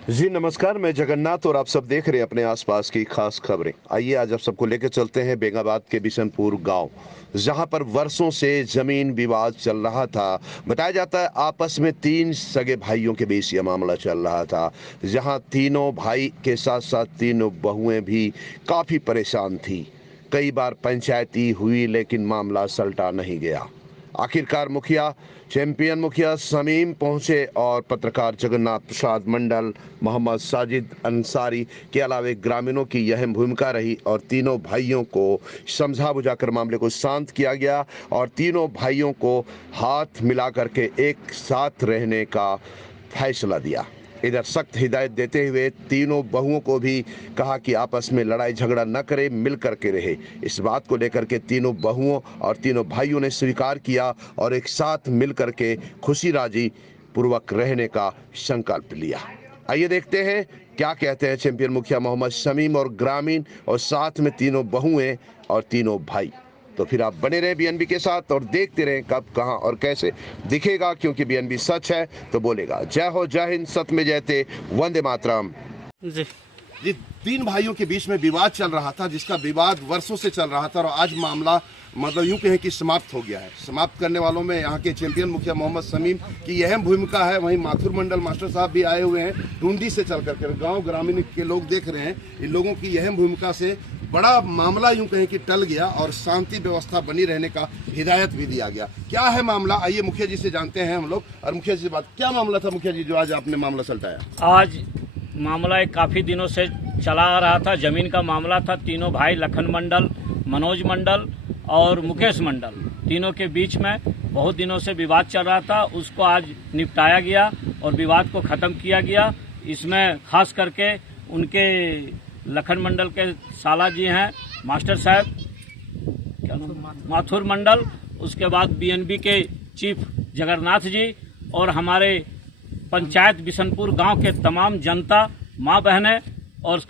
जी नमस्कार, मैं जगन्नाथ और आप सब देख रहे हैं अपने आसपास की खास खबरें। आइए आज आप सबको लेकर चलते हैं बेंगाबाद के बिशनपुर गांव, जहां पर वर्षों से जमीन विवाद चल रहा था। बताया जाता है आपस में तीन सगे भाइयों के बीच यह मामला चल रहा था, जहां तीनों भाई के साथ साथ तीनों बहुएं भी काफी परेशान थी। कई बार पंचायती हुई लेकिन मामला सलटा नहीं गया। आखिरकार मुखिया चैंपियन मुखिया शमीम पहुंचे और पत्रकार जगन्नाथ प्रसाद मंडल, मोहम्मद साजिद अंसारी के अलावा ग्रामीणों की अहम भूमिका रही और तीनों भाइयों को समझा बुझाकर मामले को शांत किया गया और तीनों भाइयों को हाथ मिला करके एक साथ रहने का फैसला दिया। इधर सख्त हिदायत देते हुए तीनों बहुओं को भी कहा कि आपस में लड़ाई झगड़ा न करे, मिल करके रहे। इस बात को लेकर के तीनों बहुओं और तीनों भाइयों ने स्वीकार किया और एक साथ मिल करके खुशी राजी पूर्वक रहने का संकल्प लिया। आइए देखते हैं क्या कहते हैं चैंपियन मुखिया मोहम्मद शमीम और ग्रामीण और साथ में तीनों बहुएं और तीनों भाई। तो फिर आप बने रहे बीएनबी के साथ और देखते रहें कब कहां और कैसे दिखेगा, क्योंकि बीएनबी सच है तो बोलेगा। जय हो, जय हिंद, सत्य में जयते, वंदे मातरम। जी जी, तीन भाइयों के बीच में विवाद चल रहा था, जिसका विवाद वर्षों से चल रहा था और आज मामला मतलब यूं कहें कि समाप्त हो गया है। समाप्त करने वालों में यहाँ के चैंपियन मुखिया मोहम्मद शमीम की अहम भूमिका है। वहीं माथुर मंडल मास्टर साहब भी आए हुए हैं, टूंडी से चल करके गांव ग्रामीण के लोग देख रहे हैं। इन लोगों की अहम भूमिका से बड़ा मामला यूं कहें कि टल गया और शांति व्यवस्था बनी रहने का हिदायत भी दिया गया। क्या है मामला, आइए मुखिया जी से जानते हैं हम लोग। और मुखिया जी से बात, क्या मामला था मुखिया जी जो आज आपने मामला सलटाया? आज मामला एक काफ़ी दिनों से चला आ रहा था। जमीन का मामला था। तीनों भाई लखन मंडल, मनोज मंडल और मुकेश मंडल, तीनों के बीच में बहुत दिनों से विवाद चल रहा था। उसको आज निपटाया गया और विवाद को ख़त्म किया गया। इसमें खास करके उनके लखन मंडल के साला जी हैं मास्टर साहब, क्या नाम, माथुर मंडल, उसके बाद बीएनबी के चीफ जगन्नाथ जी और हमारे पंचायत बिशनपुर गांव के तमाम जनता, माँ बहनें और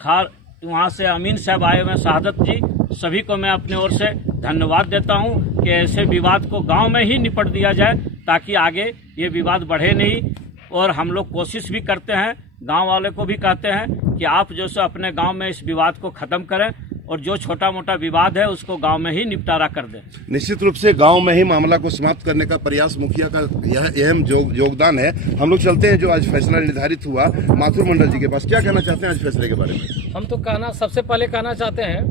वहाँ से अमीन साहब आए हुए शहादत जी, सभी को मैं अपने ओर से धन्यवाद देता हूँ कि ऐसे विवाद को गांव में ही निपट दिया जाए ताकि आगे ये विवाद बढ़े नहीं। और हम लोग कोशिश भी करते हैं, गांव वाले को भी कहते हैं कि आप जो सो अपने गांव में इस विवाद को ख़त्म करें और जो छोटा मोटा विवाद है उसको गांव में ही निपटारा कर दें। निश्चित रूप से गांव में ही मामला को समाप्त करने का प्रयास मुखिया का यह अहम योगदान है। हम लोग चलते हैं जो आज फैसला निर्धारित हुआ माथुर मंडल जी के पास। क्या कहना चाहते हैं आज फैसले के बारे में? हम तो सबसे पहले कहना चाहते हैं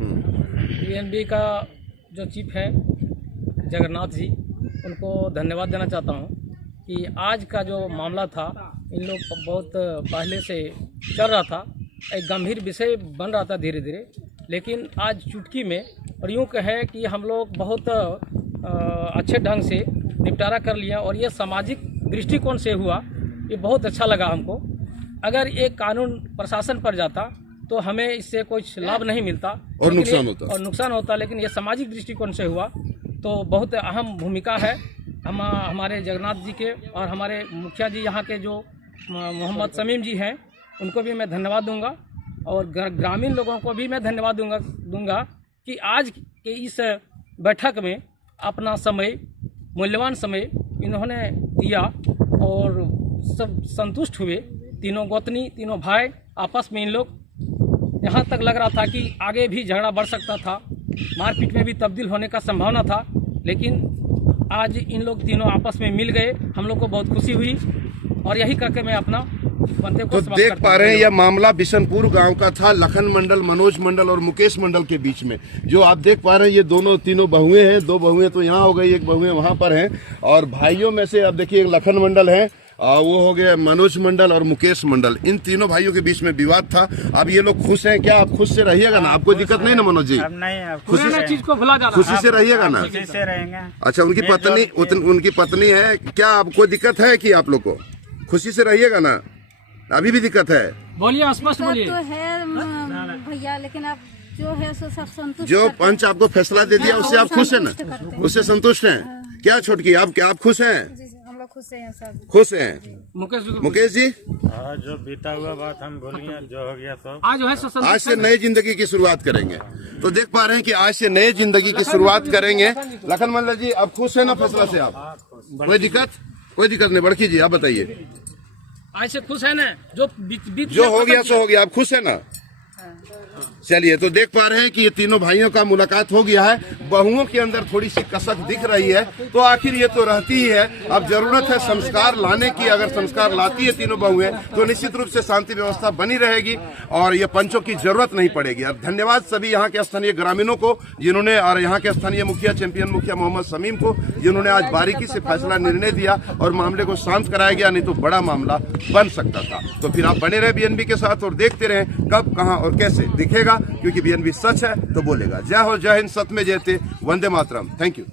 बीएनबी का जो चीफ है जगन्नाथ जी, उनको धन्यवाद देना चाहता हूँ कि आज का जो मामला था, इन लोग बहुत पहले से चल रहा था, एक गंभीर विषय बन रहा था धीरे धीरे, लेकिन आज चुटकी में और यूँ कहे कि हम लोग बहुत अच्छे ढंग से निपटारा कर लिया और ये सामाजिक दृष्टिकोण से हुआ। ये बहुत अच्छा लगा हमको। अगर ये कानून प्रशासन पर जाता तो हमें इससे कुछ लाभ नहीं मिलता और नुकसान होता, लेकिन ये सामाजिक दृष्टिकोण से हुआ तो बहुत अहम भूमिका है हमारे जगन्नाथ जी के और हमारे मुखिया जी यहाँ के जो मोहम्मद शमीम जी हैं, उनको भी मैं धन्यवाद दूंगा और ग्रामीण लोगों को भी मैं धन्यवाद दूंगा कि आज के इस बैठक में अपना समय, मूल्यवान समय इन्होंने दिया और सब संतुष्ट हुए। तीनों गोतनी, तीनों भाई आपस में इन लोग, यहाँ तक लग रहा था कि आगे भी झगड़ा बढ़ सकता था, मारपीट में भी तब्दील होने का संभावना था, लेकिन आज इन लोग तीनों आपस में मिल गए। हम लोग को बहुत खुशी हुई और यही करके मैं अपना तो देख पा रहे हैं यह मामला बिशनपुर गांव का था, लखन मंडल, मनोज मंडल और मुकेश मंडल के बीच में। जो आप देख पा रहे हैं ये तीनों बहुएं हैं। दो बहुएं तो यहाँ हो गई, एक बहुएं वहां पर हैं। और भाइयों में से अब देखिए एक लखन मंडल है, वो हो गया मनोज मंडल और मुकेश मंडल। इन तीनों भाइयों के बीच में विवाद था। अब ये लोग खुश हैं क्या? आप खुश से रहिएगा ना, आपको दिक्कत नहीं ना मनोज जी? चीज को भुला जाना, खुशी से रहिएगा ना? खुशी से रहेंगे। अच्छा, उनकी पत्नी है क्या? आपको दिक्कत है कि आप लोग को? खुशी से रहिएगा ना, अभी भी दिक्कत है? बोलिए, स्पष्ट बोलिए। तो है भैया, लेकिन आप जो है सो सब संतुष्ट, जो पंच आपको फैसला दे दिया उससे आप खुश हैं ना? उससे संतुष्ट हैं? क्या छोटकी, आप क्या आप खुश हैं? खुश हैं सब, खुश हैं। मुकेश जी, जो बीता हुआ बात हम भूलिए, जो हो गया तो आज से नई जिंदगी की शुरुआत करेंगे। तो देख पा रहे हैं कि आज से नई जिंदगी की शुरुआत करेंगे। लखन मंडल जी, आप खुश है ना फैसला से? आप कोई दिक्कत नहीं? बड़की जी आप बताइए। ऐसे खुश है ना जो बीत जो हो गया सो हो गया, आप खुश है ना? चलिए, तो देख पा रहे हैं कि ये तीनों भाइयों का मुलाकात हो गया है। बहुओं के अंदर थोड़ी सी कसक दिख रही है, तो आखिर ये तो रहती ही है। अब जरूरत है संस्कार लाने की। अगर संस्कार लाती है तीनों बहुएं तो निश्चित रूप से शांति व्यवस्था बनी रहेगी और ये पंचों की जरूरत नहीं पड़ेगी। और धन्यवाद सभी यहाँ के स्थानीय ग्रामीणों को जिन्होंने, और यहाँ के स्थानीय मुखिया, चैंपियन मुखिया मोहम्मद समीम को, जिन्होंने आज बारीकी से फैसला निर्णय दिया और मामले को शांत कराया गया, नहीं तो बड़ा मामला बन सकता था। तो फिर आप बने रहे बीएनबी के साथ और देखते रहे कब, कहां और कैसे दिखेगा, क्योंकि बीएनबी सच है तो बोलेगा। जय हो, जय हिंद, सत्य में जयते, वंदे मातरम। Thank you.